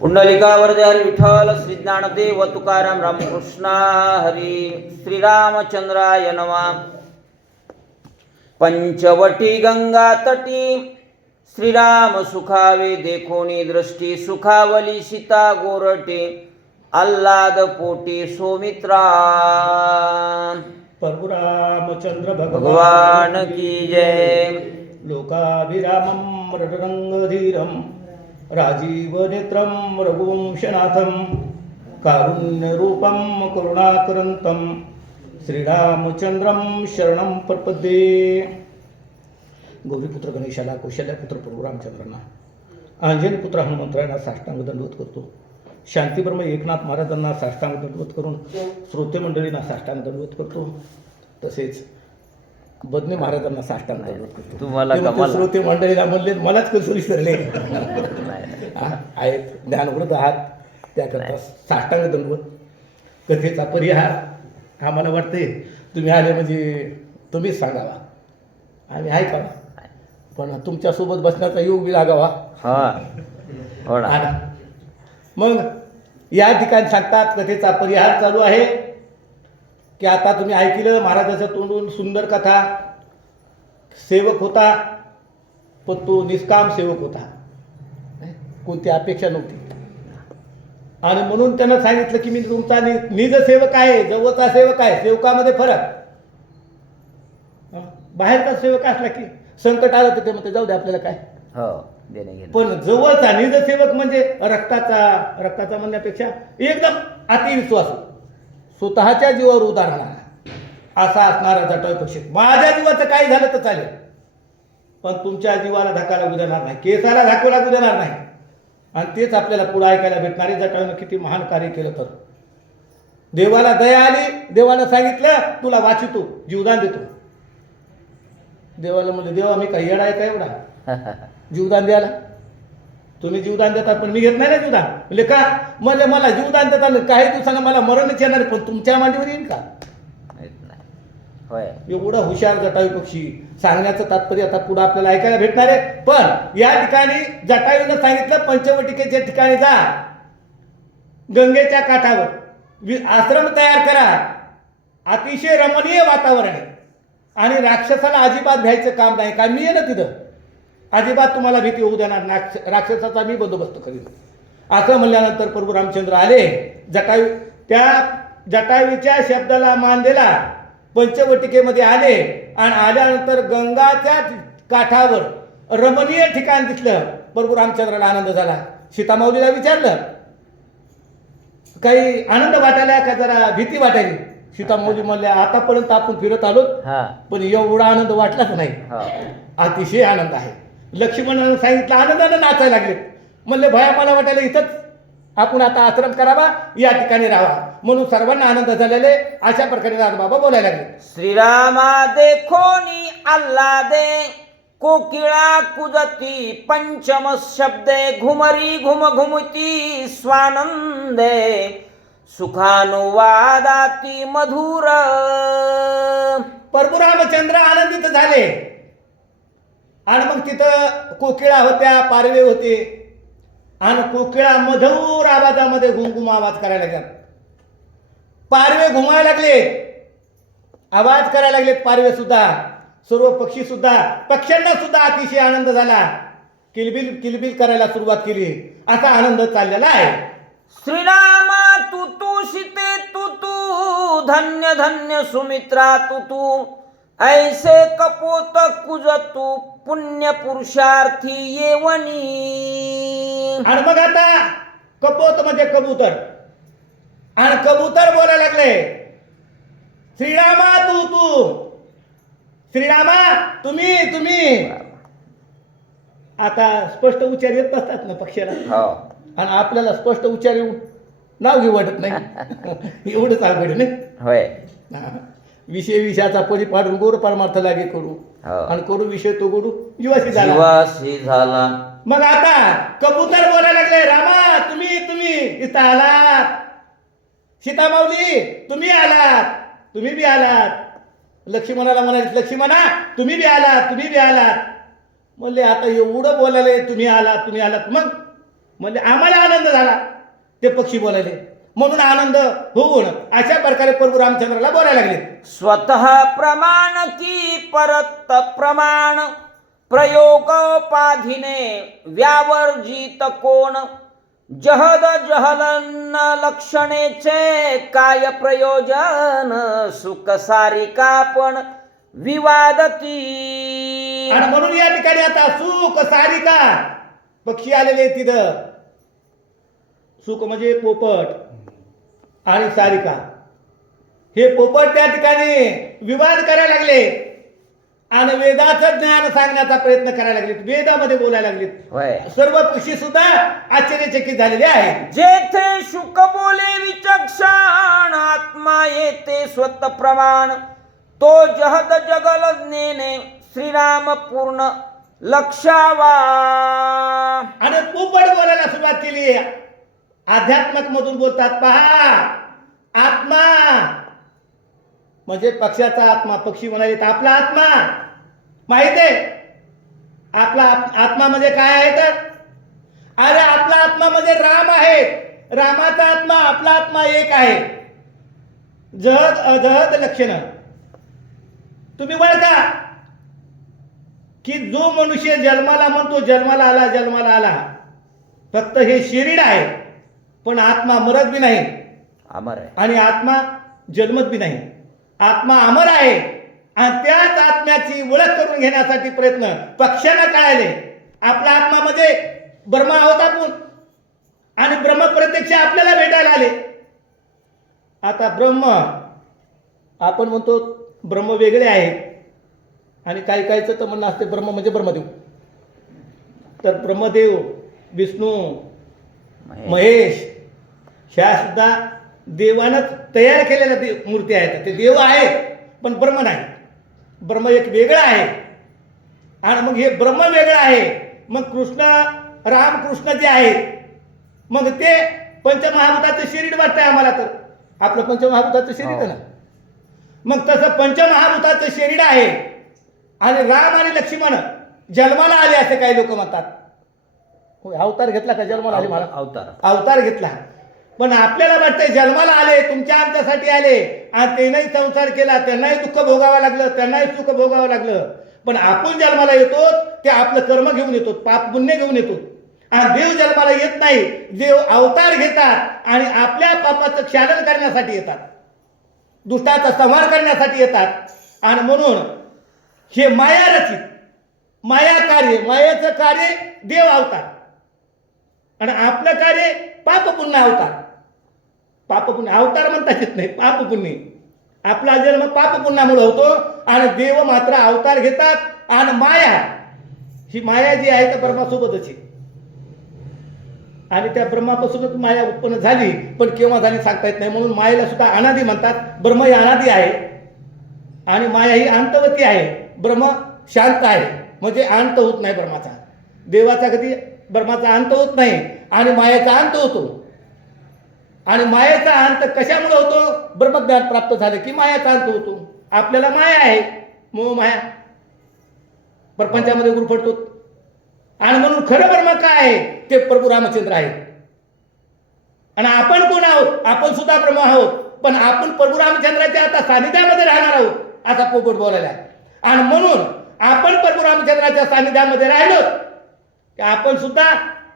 पुंडलिकावर जय हरी विठ्ठल श्री ज्ञानदेव तुकाराम रामकृष्ण हरी श्रीरामचंद्राय नमः। पंचवटी गंगा तटी श्रीराम सुखावे देखोनी दृष्टी सुखावली सीता गोरटे आल्हाद पोटी सोमित्रा। प्रभु रामचंद्र भगवान की जय। लोकाभिरामं रणरंगधीरं राजीव नेत्रं रघुवंशनाथं कारुण्यरूपं करुणाकरन्तं श्रीरामचंद्रं शरणं प्रपद्ये। गौरीपुत्र गणेशाला, कौशल्यापुत्र प्रभू रामचंद्रांना, अंजनीपुत्र हनुमंतरायांना साष्टांग दंडवत करतो। शांतीब्रह्म एकनाथ महाराजांना साष्टांग दंडवत करून श्रोते मंडळींना साष्टांग दंडवत करतो। तसेच बदने महाराजांना साष्टांग दंडवत करतो। तुम्हाला श्रोते मंडळीला म्हणले मलाच कसं विसरले आहेत, ज्ञानवृद्ध आहात, त्याकरता साष्टांग दंडवत। कथेचा परिहार आम्हाला वाटते तुम्ही आले म्हणजे तुम्हीच सांगावा, आम्ही ऐकावा, पण तुमच्यासोबत बसण्याचा योग बी लागावा। मग या ठिकाणी सांगतात कथेचा परिहार चालू आहे की आता तुम्ही ऐकलं महाराजाच्या तोंडून सुंदर कथा। सेवक होता पण तो निष्काम सेवक होता, कोणती अपेक्षा नव्हती, आणि म्हणून त्यानं सांगितलं की मी तुमचा निज सेवक आहे, जवळचा सेवक आहे। सेवकामध्ये फरक, बाहेरचा सेवक असला की संकट आलं तर ते म्हणते जाऊ दे आपल्याला काय, पण जवळचा निज सेवक म्हणजे रक्ताचा म्हणण्यापेक्षा एकदम अतिविश्वासू, स्वतःच्या जीवावर उदाहरणारा असा असणारा जटायू पक्षी। माझ्या जीवाचं काही झालं तर चालेल, पण तुमच्या जीवाला धक्का लागू देणार नाही, केसाला धक्का लागू देणार नाही। आणि तेच आपल्याला पुढे ऐकायला भेटणारे जटायूनं किती महान कार्य केलं तर देवाला दया आली। देवानं सांगितलं तुला वाचितो, जीवदान देतो। देवाला म्हणजे देवा मी काही येडा आहे का एवढा जीवदान द्यायला? तुम्ही जीवदान देता पण मी घेत नाही ना जीवदान। म्हणजे का म्हणले मला जीवदान देता काही दिवसांना मला मरणच येणार, पण तुमच्या मांडीवर येईल का? एवढा हुशार जटायू पक्षी। सांगण्याचं तात्पर्य आता पुढे आपल्याला ऐकायला भेटणार आहे, पण या ठिकाणी जटायूनं सांगितलं पंचवटिकेच्या ठिकाणी जा, गंगेच्या काठावर आश्रम तयार करा, अतिशय रमणीय वातावरण आहे, आणि राक्षसाला अजिबात भ्यायचं काम नाही, काय मी आहे ना तिथं, अजिबात तुम्हाला भीती होऊ देणार नाही, राक्षसाचा मी बंदोबस्त करीन। असं म्हणल्यानंतर प्रभू रामचंद्र आले, त्या जटायूच्या शब्दाला मान दिला, पंचवटिकेमध्ये आले, आणि आल्यानंतर गंगाच्या काठावर रमणीय ठिकाण दिसलं। प्रभू रामचंद्राला आनंद झाला। सीतामाऊलीला विचारलं काही आनंद वाटायला का जरा भीती वाटायली? सीतामाऊली म्हणले आतापर्यंत आपण फिरत आलो पण एवढा आनंद वाटलाच नाही, अतिशय आनंद आहे। लक्ष्मणानं सांगितलं, आनंदानं नाचायला लागले। म्हणले भया मला वाटायला इथंच आपण आता आश्रम करावा, या ठिकाणी राहावा, म्हणून सर्वांना आनंद झालेले। अशा प्रकारे राजबाबा बोलायला लागले। श्रीरामा देखोनी आल्हादे कोकिळा कुजती पंचम शब्दे घुमरी घुम घुमती स्वानंदे सुखानुवादाती मधुर। प्रभू रामचंद्र आनंदित झाले, आणि मग तिथं कोकिळा होत्या, पारवे होते, आणि कोकिळा मधुर आवाजामध्ये घुमघुम आवाज करायला लागतात। पारवे घुमायला लागले, आवाज करायला लागलेत पारवे सुद्धा, सर्व पक्षी सुद्धा, पक्ष्यांना सुद्धा अतिशय आनंद झाला, किलबिल किलबिल करायला सुरुवात केली। असा आनंद चाललेला आहे। श्रीरामा तू तू सीते तू तू धन्य धन्य सुमित्रा तू तू ऐसे कपोत कुजतू पुण्य पुरुषार्थी येवनी। आणि मग आता कपोत म्हणजे कबूतर, आणि कबूतर बोलायला लागले, श्रीरामा तू तू, श्रीरामा तुम्ही तुम्ही। आता स्पष्ट उच्चार येत नसतात ना पक्षाला, आणि आपल्याला स्पष्ट उच्चार येऊन नाव घेऊ वाटत नाही, एवढंच अवघड नाही। विषय विषयाचा परिपाडून गोड परमार्थ लागे करू, आणि करू विषय तो गोडू जीवाशी झाला। मग आता कबूतर बोलायला लागले, रामा तुम्ही तुम्ही इथं आलात, सीतामाऊली तुम्ही आलात, तुम्ही बी आलात। लक्ष्मणाला म्हणाले, लक्ष्मणा तुम्ही बी आलात, तुम्ही बी आलात। म्हणले आता एवढं बोलायला तुम्ही आलात, तुम्ही आलात, मग म्हणजे आम्हाला आनंद झाला ते पक्षी बोलायले, म्हणून आनंद होऊन अशा प्रकारे प्रभू रामचंद्राला बोलायला लागले. स्वतः प्रमाण की परत प्रमाण प्रयोगोपाधीने व्यावर्जित कोण जहद जहलन लक्षणेचे काय प्रयोजन सुख सारिका पण विवादती. आणि म्हणून या ठिकाणी आता सुख सारिका पक्षी आलेले तिथं. सुख म्हणजे पोपट आणि सारिका, हे पोपट त्या ठिकाणी विवाद करायला लागले आणि वेदाचं ज्ञान सांगण्याचा प्रयत्न करायला लागले, वेदामध्ये बोलायला लागले. सर्व पक्षी सुद्धा आश्चर्यचकित झालेले आहेत. जेथे शुक बोले विचक्षण आत्मा येते स्वत प्रमाण तो जहद जगलज्ञेने श्रीराम पूर्ण लक्षावा. आणि पोपट बोलायला सुरुवात केली. अध्यात्मक मधून बोलतात, पहा आत्मा म्हणजे पक्षाचा आत्मा. पक्षी म्हणाले तर आपला आत्मा माहित आहे. आपला आत्मा म्हणजे काय आहे तर, अरे आपला आत्मा म्हणजे राम आहे. रामाचा आत्मा आपला आत्मा एक आहे. जहद अजहद लक्षण तुम्ही ओळखा की जो मनुष्य जन्माला म्हणतो जन्माला आला जन्माला आला, फक्त हे शरीर आहे पण आत्मा मरत बी नाही, अमर आहे. आणि आत्मा जन्मत बी नाही. आत्मा अमर आहे आणि त्याच आत्म्याची ओळख करून घेण्यासाठी प्रयत्न पक्षांना कळाले. आपला आत्मा म्हणजे ब्रह्मा आहोत आपण, आणि ब्रह्म प्रत्यक्ष आपल्याला भेटायला आले. आता ब्रह्म आपण म्हणतो ब्रह्म वेगळे आहे, आणि काही काहीचं तर म्हणणं असते ब्रह्म म्हणजे ब्रह्मदेव. तर ब्रह्मदेव, विष्णू, महेश ह्या सुद्धा देवानंच तयार केलेल्या मूर्ती आहेत. ते देव आहेत पण ब्रह्म नाही. ब्रह्म एक वेगळं आहे. आणि मग हे ब्रह्म वेगळं आहे. मग कृष्ण रामकृष्ण जे आहेत, मग ते पंचमहाभूताचं शरीर वाटतंय आम्हाला. तर आपलं पंचमहाभूताचं शरीर आहे ना, मग तसं पंचमहाभूताचं शरीर आहे. आणि राम आणि लक्ष्मण जन्माला आले असे काही लोक म्हणतात. अवतार घेतला का जन्माला आले? मला अवतार घेतला. पण आपल्याला वाटतंय जन्माला आले, तुमच्या आमच्यासाठी आले, आणि त्यांनाही संसार केला, त्यांनाही दुःख भोगावं लागलं, त्यांनाही सुख भोगावं लागलं. पण आपण जन्माला येतो ते आपलं कर्म घेऊन येतो, पाप पुण्य घेऊन येतो. आणि देव जन्माला येत नाही. देव अवतार घेतात आणि आपल्या पापाचं क्षालन करण्यासाठी येतात, दुष्टाचा संहार करण्यासाठी येतात. आणि म्हणून हे माया रचित माया कार्य, मायाचं कार्य देव अवतार, आणि आपलं कार्य पाप पुण्य अवतार. पाप पुण्य अवतार म्हणता येत नाही, पाप पुण्य. आपला जन्म पाप पुण्यामुळे होतो, आणि देव मात्र अवतार घेतात. आणि माया, ही माया जी आहे त्या ब्रह्मासोबतच आहे, आणि त्या ब्रह्मापासूनच माया उत्पन्न झाली. पण केव्हा झाली सांगता येत नाही. म्हणून मायेला सुद्धा अनादी म्हणतात. ब्रह्म ही अनादी आहे आणि माया ही अंतवती आहे. ब्रह्म शांत आहे, म्हणजे अंत होत नाही ब्रह्माचा. देवाचा कधी ब्रह्माचा अंत होत नाही, आणि मायाचा अंत होतो. आणि मायेचा अंत कशामुळे होतो? ब्रह्मज्ञान प्राप्त झालं की मायाचा अंत होतो. आपल्याला माया आहे, मोह माया, प्रपंचामध्ये गुरफटतो. आणि म्हणून खरं ब्रह्म काय आहे ते प्रभू रामचंद्र आहे. आणि आपण कोण आहोत? आपण सुद्धा ब्रह्म आहोत, पण आपण प्रभू रामचंद्राच्या आता सानिध्यामध्ये राहणार आहोत, असा पोपट बोलायला. आणि म्हणून आपण प्रभू रामचंद्राच्या सानिध्यामध्ये राहिलो की आपण सुद्धा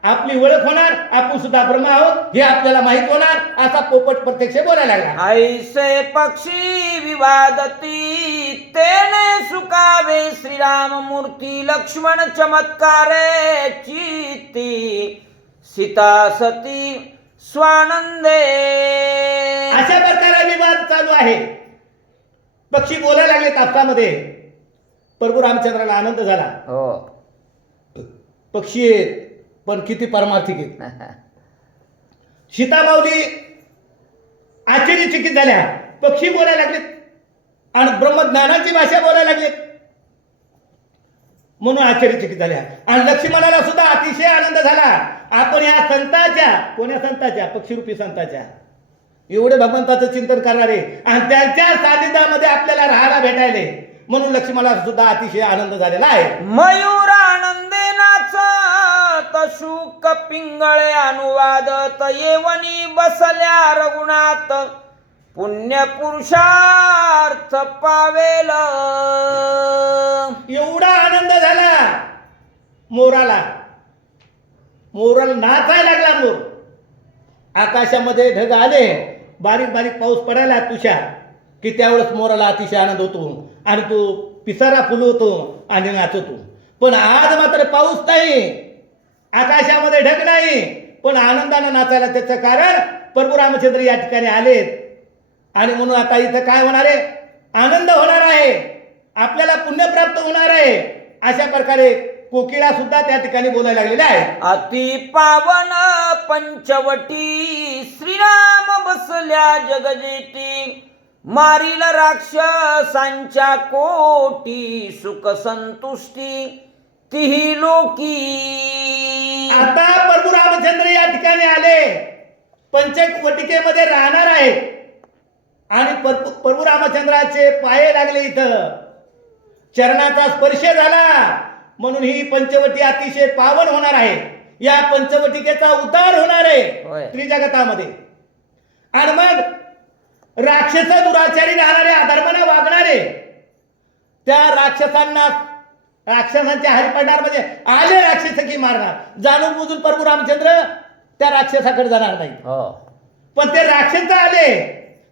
आपली ओळख होणार, आपण सुद्धा ब्रह्म आहोत हे आपल्याला माहित होणार, असा पोपट प्रत्यक्ष बोलायला लागला. ऐसे पक्षी विवादती तेने सुकावे श्रीराम मूर्ती लक्ष्मण चमत्कारे चित्ती सीता सती स्वानंदे. अशा प्रकारे विवाद चालू आहे. पक्षी बोलायला लागले तापसामध्ये. प्रभू रामचंद्राला आनंद झाला. हो, पक्षी आहेत पण किती परमार्थिक आहेत. सीता माऊली आश्चर्यचकित झाल्या. पक्षी बोलायला लागलेत आणि ब्रह्मज्ञानाची भाषा बोलायला लागलेत, म्हणून आश्चर्यचकित झाल्या. आणि लक्ष्मणाला सुद्धा अतिशय आनंद झाला. आपण या संतांच्या, कोण्या संतांच्या? पक्षीरूपी संतांच्या, एवढे भगवंताचं चिंतन करणारे आणि त्यांच्या सानिध्यामध्ये आपल्याला राहायला भेटायले, म्हणून लक्ष्मणाला सुद्धा अतिशय आनंद झालेला आहे. मयूर आनंदे नाचत रघुनाथ शुक पिंगळे अनुवादत येवनी बसल्या रघुनाथ पुण्य पुरुषार्थ पावेल. एवढा आनंद झाला मोराला नाचायला लागला मोर. आकाशामध्ये ढग आले, बारीक बारीक पाऊस पडायला तुषार, की त्यावेळेस मोराला अतिशय आनंद होतो आणि तो पिसारा फुलवतो आणि नाचतो. पण आज मात्र पाऊस नाही, आकाशामध्ये ढग नाही, पण आनंदानं नाचायला. त्याचं कारण प्रभू रामचंद्र या ठिकाणी आलेत आणि म्हणून आता इथं काय होणार आहे? आनंद होणार आहे, आपल्याला पुण्य प्राप्त होणार आहे. अशा प्रकारे कोकिळा सुद्धा त्या ठिकाणी बोलायला लागलेल्या आहे. अति पावन पंचवटी श्रीराम बसल्या जगजेटी मारील राक्षसांच्या कोटी सुख संतुष्टी तिही लोकी. आता प्रभू रामचंद्र या ठिकाणी आले, पंचवटिकेमध्ये राहणार आहे आणि प्रभू रामचंद्राचे पाये लागले, इथं चरणाचा स्पर्श झाला. म्हणून ही पंचवटी अतिशय पावन होणार आहे. या पंचवटिकेचा उद्धार होणार आहे त्रिजगतामध्ये. आणि मग राक्षस दुराचारी राहणारे, अधर्माने वागणारे, त्या राक्षसांच्या हारी पडणार. म्हणजे आले राक्षस की मारणार, जाणून बुजून प्रभू रामचंद्र त्या राक्षसाकडे जाणार नाही. पण ते राक्षस आले,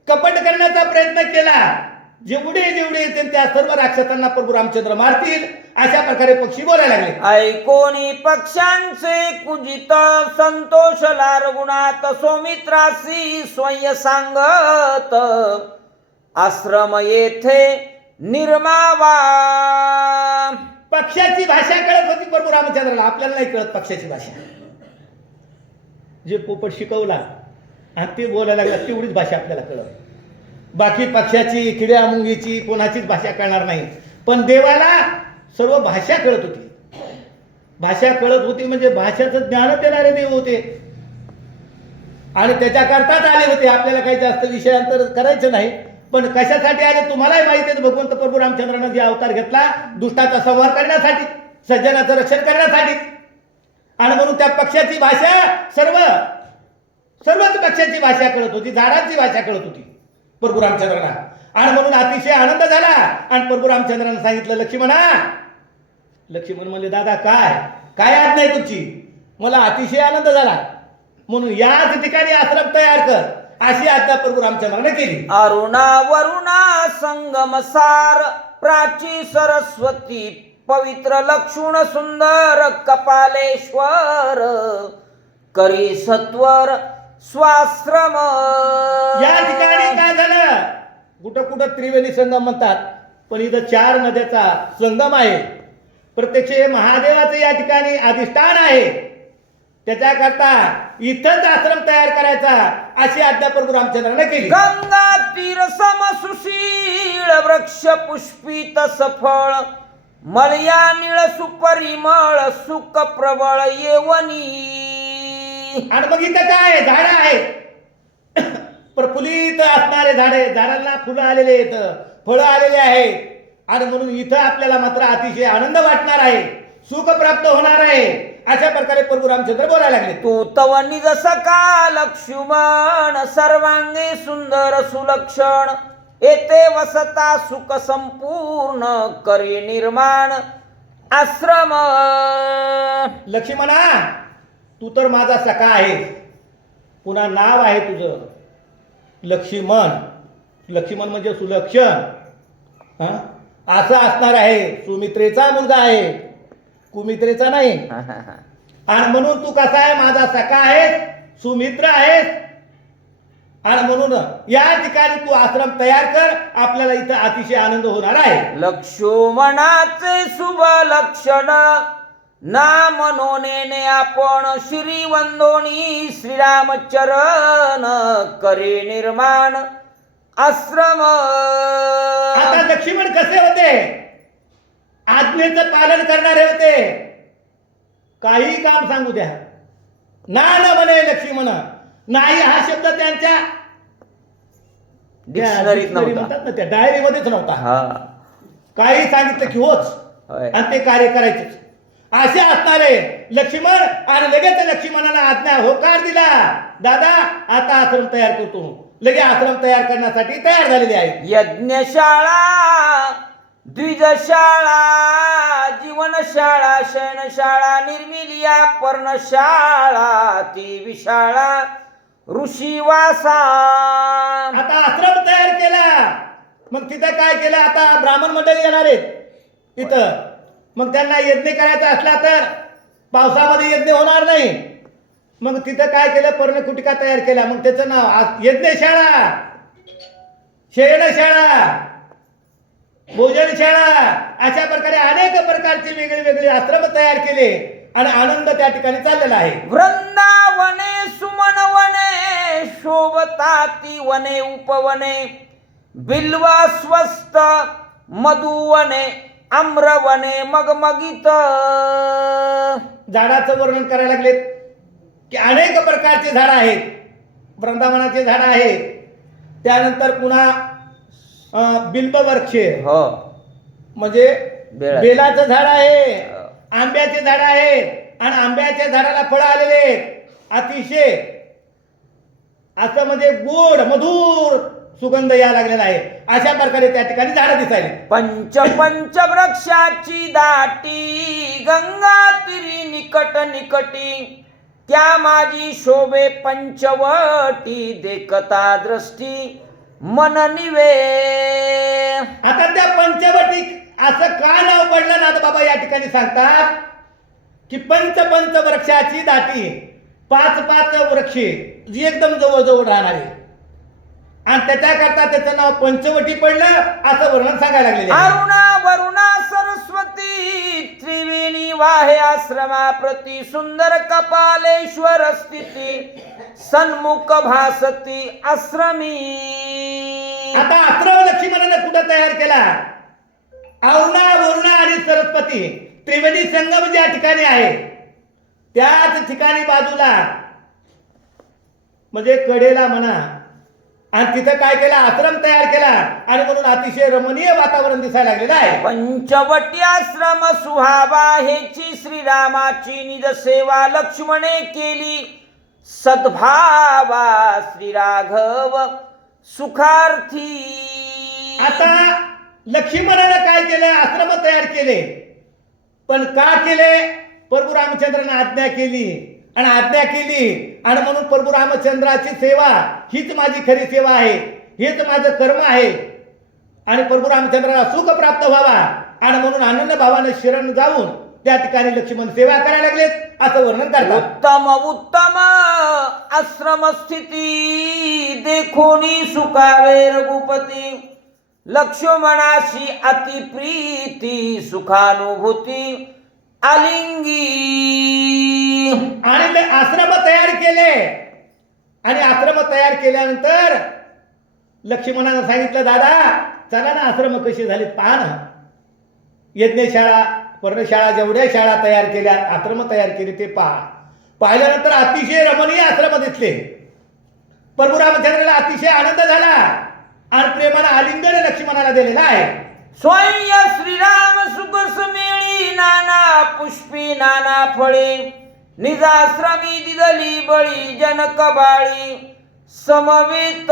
कपट करण्याचा प्रयत्न केला. जेवढे येते त्या सर्व राक्षसांना प्रभू रामचंद्र मारतील. अशा प्रकारे पक्षी बोलायला लागले. ऐकोनी पक्ष्यांचे कुजित संतोषला रघुनाथ सौमित्रासी स्वय सांगत आश्रम येथे निर्मावा. पक्षाची भाषा कळत होती प्रभू रामचंद्राला, आपल्याला नाही कळत पक्षाची भाषा. जे पोपट शिकवला आणि ते बोलायला लागला तेवढीच भाषा आपल्याला कळत. बाकी पक्षाची, किड्या मुंगीची कोणाचीच भाषा कळणार नाही. पण देवाला सर्व भाषा कळत होती. भाषा कळत होती म्हणजे भाषाचं ज्ञान देणारे देव होते आणि त्याच्याकरताच आले होते. आपल्याला काही जास्त विषयांतर करायचं नाही. पण कशासाठी आले तुम्हालाही माहिती आहे. भगवंत प्रभू रामचंद्रानं जे अवतार घेतला दुष्टाचा संहार करण्यासाठी, सज्जनाचं रक्षण करण्यासाठी. आणि म्हणून त्या पक्षाची भाषा सर्वच पक्षाची भाषा कळत होती, झाडांची भाषा कळत होती प्रभू रामचंद्रांना. आणि म्हणून अतिशय आनंद झाला. आणि प्रभू रामचंद्रांना सांगितलं, लक्ष्मण म्हणले, दादा काय आज्ञा आहे तुमची? मला अतिशय आनंद झाला, म्हणून याच ठिकाणी आश्रम तयार कर, अशी आज्ञा प्रभू रामचंद्राने केली. अरुणा वरुणा संगमसार प्राची सरस्वती पवित्र लक्ष्मण सुंदर कपालेश्वर करी सत्वर स्वाश्रम. या ठिकाणी काय झालं? कुठं त्रिवेणी संगम म्हणतात, पण इथं 4 नद्याचा संगम आहे. प्रत्यक्ष महादेवाचं या ठिकाणी अधिष्ठान आहे. त्याच्याकरता इथंच आश्रम तयार करायचा, अशी आज्ञा प्रभू रामचंद्राने केली. गंगा तीर समसुशीळ वृक्ष पुष्पित सफळ मलया निळ सुपरिमळ सुख प्रबळ येवनी. आणि मग इथं काय झाड आहेत, प्रफुल्लित असणारे झाडे, झाडांना फुलं आलेले आहेत, फळं आलेले आहेत. आणि म्हणून इथं आपल्याला मात्र अतिशय आनंद वाटणार आहे, सुख प्राप्त होणार आहे. अशा प्रकारे प्रभू रामचंद्र बोलायला लागले. तू तव निज सखा लक्ष्मण सर्वांगी सुंदर सुलक्षण येथे वसता सुख संपूर्ण करी निर्माण आश्रम. लक्ष्मणा, तू तर माझा सखा आहे, पुन्हा नाव आहे तुझं लक्ष्मण म्हणजे सुलक्षण. असं असणार आहे. सुमित्रेचा मुलगा आहे, कुमित्रेचा नाही. आणि म्हणून तू कसा आहे? माझा सखा आहेस, सुमित्र आहेस. आणि म्हणून या ठिकाणी तू आश्रम तयार कर, आपल्याला इथं अतिशय आनंद होणार आहे. लक्ष्मणाचे शुभ लक्षण नाम नोनेने आपण श्री वंदोनी श्रीरामचरण करे निर्माण आश्रम. आता लक्ष्मण कसे होते? आज्ञेचं पालन करणारे होते. काही काम सांगू द्या, ना न म्हणे लक्ष्मण. नाही हा शब्द त्यांच्या डिक्शनरीत म्हणतात ना, त्या डायरीमध्येच नव्हता. काही सांगितलं की होच, आणि ते कार्य करायचंच. असे असणारे लक्ष्मण आणि लगेच लक्ष्मणाने आज्ञा होकार दिला, दादा आता आश्रम तयार करतो. लगे आश्रम तयार करण्यासाठी तयार झालेले आहेत. यज्ञशाळा, द्विजशाळा, जीवनशाळा, शयनशाळा, निर्मिलिया, पर्णशाळा, ती विशाळा, ऋषीवासा. आता आश्रम तयार केला. मग तिथं काय केलं, आता ब्राह्मण मंडळी येणार आहेत तिथं. मग त्यांना यज्ञ करायचा असला तर पावसामध्ये यज्ञ होणार नाही. मग तिथं काय केलं, पर्णकुटिका तयार केला. मग त्याचं नाव यज्ञशाळा, शयनशाळा, भोजनशाळा, अशा प्रकारे अनेक प्रकारचे वेगळे वेगळे आश्रम तयार केले आणि आनंद त्या ठिकाणी चाललेला आहे. वृंदावने, सुमनवने, शोभताती वने, उपवने, बिल्व स्वस्त, मधुवने, आम्रवने, मगमगित. झाडाचं वर्णन करायला लागलेत की अनेक प्रकारचे झाड आहेत. वृंदावनाचे झाड आहेत, त्यानंतर पुन्हा बिल्ब वृक्ष, हो म्हणजे बेलाचं झाड आहे, हो. आंब्याचे झाड आहे आणि आंब्याच्या झाडाला फळं आलेले आहेत. अतिशय असं म्हणजे गोड मधुर सुगंध या लागलेला आहे. अशा प्रकारे त्या ठिकाणी झाडं दिसायला. पंच वृक्षाची दाटी, गंगा तिरी निकट निकटी, त्या माझी शोभे पंचवटी, देखता दृष्टी मन निवे. आता त्या पंचवटी असं का नाव पडलं ना बाबा, या ठिकाणी सांगतात की पंच वृक्षाची दाटी, 5 वृक्ष जी एकदम जवळ राहणारे, आणि त्याच्याकरता त्याचं नाव पंचवटी पडलं असं वर्णन सांगायला लागले. अरुणा वरुणा सरस्वती, त्रिवेणी वाहे आश्रमा प्रती, सुंदर कपालेश्वर स्थिती, सन्मुख भासती आश्रमी. आता आश्रम लक्ष्मणाने कुठं तयार केला, अरुणा वरुणा आणि सरस्वती त्रिवेणी संगम ज्या ठिकाणी आहे त्याच ठिकाणी बाजूला म्हणजे कडेला म्हणा, आणि तिथं काय केलं, आश्रम तयार केला आणि म्हणून अतिशय रमणीय वातावरण दिसायला लागलेलं आहे. पंचवटी आश्रम सुहावा, हेची श्रीरामाची निज सेवा, लक्ष्मणे केली सद्भावा, श्री राघव सुखार्थी. आता लक्ष्मणाने काय केलं, आश्रम तयार केले. पण का केले, प्रभू रामचंद्राने आज्ञा केली आणि आज्ञा केली आणि म्हणून प्रभू रामचंद्राची सेवा हीच माझी खरी सेवा आहे, हेच माझं कर्म आहे आणि प्रभू रामचंद्राला सुख प्राप्त व्हावा आणि म्हणून आनंद भावाने शरण जाऊन त्या ठिकाणी लक्ष्मण सेवा करायला लागलेत असं वर्णन करतात. उत्तम उत्तम आश्रम स्थिती, देखोनी सुखावे रघुपती, लक्ष्मणाशी अति प्रीती, सुखानुभूती आलिंगी. आणि आश्रम तयार केले आणि आश्रम तयार केल्यानंतर लक्ष्मणानं सांगितलं, दादा चला ना आश्रम कशी झालीत पहा ना. यज्ञशाळा, पर्णशाळा, जेवढ्या शाळा तयार केल्या, आश्रम तयार केले ते पहा. पाहिल्यानंतर अतिशय रमणीय आश्रम दिसले. प्रभू रामचंद्राला अतिशय आनंद झाला आणि प्रेमानं आलिंगन लक्ष्मणाला दिलेला आहे. स्वयं श्रीराम सुख सुमेळी, नाना पुष्पी नाना फळे, निजाश्रमी दिदली बळी, जनक बाळी समवेत.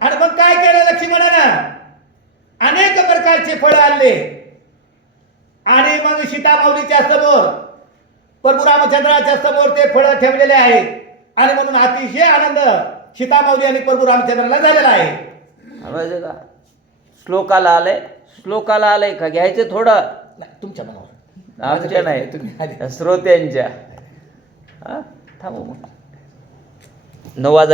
आणि मग काय केलं लक्ष्मणानं, अनेक प्रकारचे फळ आणले आणि मग सीतामाऊलीच्या समोर, प्रभू रामचंद्राच्या समोर ते फळ ठेवलेले आहेत आणि म्हणून अतिशय आनंद सीतामाऊली आणि प्रभू रामचंद्राला झालेला आहे. का श्लोकाला आलंय का घ्यायचं थोडं, तुमच्या मनावर, आमच्या नाही श्रोत्यांच्या. थांबू मग 9 वाजता